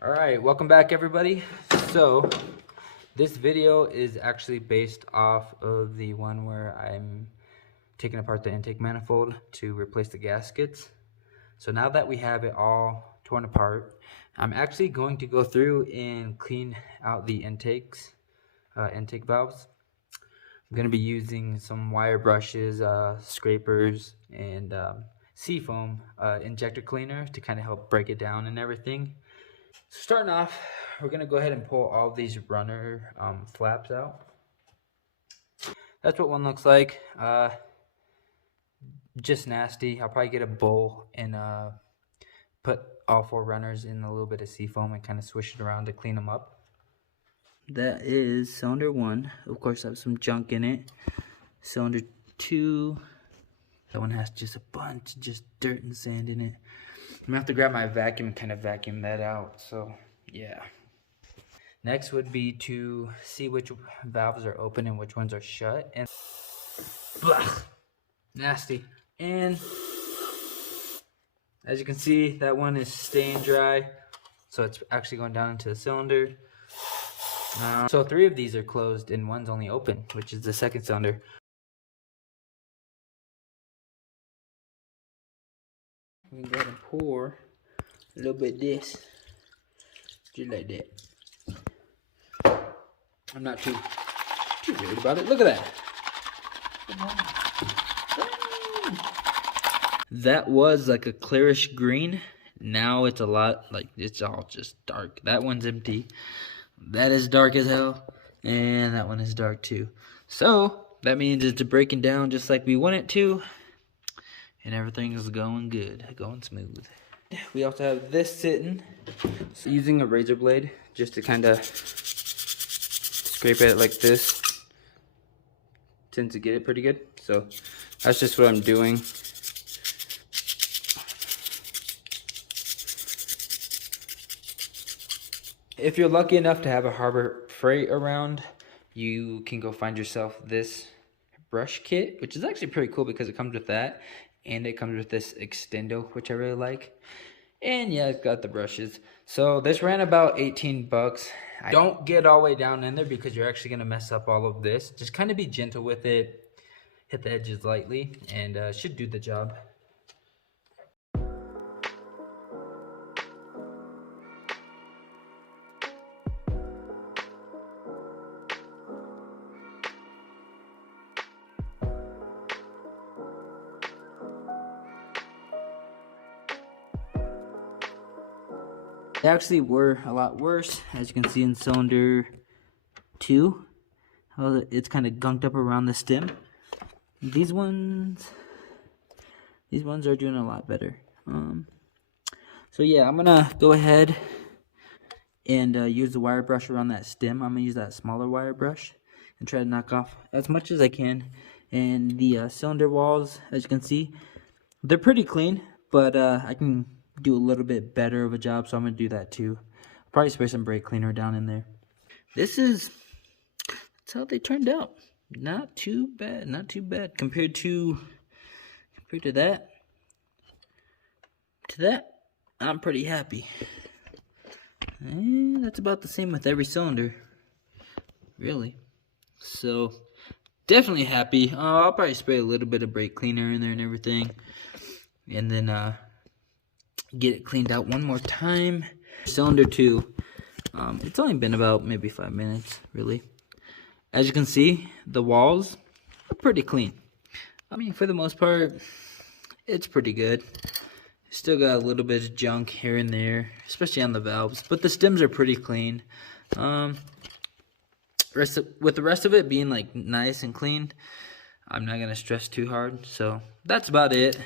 All right, welcome back everybody. So this video is actually based off of the one where I'm taking apart the intake manifold to replace the gaskets. So now that we have it all torn apart, I'm actually going to go through and clean out the intake valves. I'm going to be using some wire brushes, scrapers, and seafoam injector cleaner to kind of help break it down and everything. So starting off, we're going to go ahead and pull all these runner flaps out. That's what one looks like. Just nasty. I'll probably get a bowl and put all four runners in a little bit of seafoam and kind of swish it around to clean them up. That is cylinder 1. Of course, I have some junk in it. Cylinder 2. That one has just a bunch of just dirt and sand in it. I'm gonna have to grab my vacuum and kind of vacuum that out. So yeah. Next would be to see which valves are open and which ones are shut. And blah, nasty. And as you can see, that one is staying dry, so it's actually going down into the cylinder. So 3 of these are closed and one's only open, which is the second cylinder. We can go ahead and pour a little bit of this, just like that. I'm not too worried about it. Look at that. That was like a clearish green. Now it's a lot, like it's all just dark. That one's empty. That is dark as hell. And that one is dark too. So that means it's breaking down just like we want it to. And everything is going good, going smooth. We also have this sitting. So using a razor blade just to kind of scrape it like this. Tends to get it pretty good. So that's just what I'm doing. If you're lucky enough to have a Harbor Freight around, you can go find yourself this brush kit, which is actually pretty cool because it comes with that. And it comes with this extendo, which I really like. And yeah, it's got the brushes. So this ran about 18 bucks. Don't get all the way down in there because you're actually going to mess up all of this. Just kind of be gentle with it. Hit the edges lightly and should do the job. They actually were a lot worse, as you can see in cylinder 2. How it's kind of gunked up around the stem. These ones are doing a lot better. So yeah, I'm gonna go ahead and use the wire brush around that stem. I'm gonna use that smaller wire brush and try to knock off as much as I can. And the cylinder walls, as you can see, they're pretty clean, but I can do a little bit better of a job, so I'm gonna do that too. I'll probably spray some brake cleaner down in there. That's how they turned out. Not too bad, not too bad compared to that. I'm pretty happy. And that's about the same with every cylinder, really. So definitely happy. I'll probably spray a little bit of brake cleaner in there and everything, and then get it cleaned out one more time. Cylinder 2, it's only been about maybe 5 minutes, really. As you can see, the walls are pretty clean. I mean, for the most part, it's pretty good. Still got a little bit of junk here and there, especially on the valves, but the stems are pretty clean. With the rest of it being like nice and clean, I'm not gonna stress too hard. So that's about it.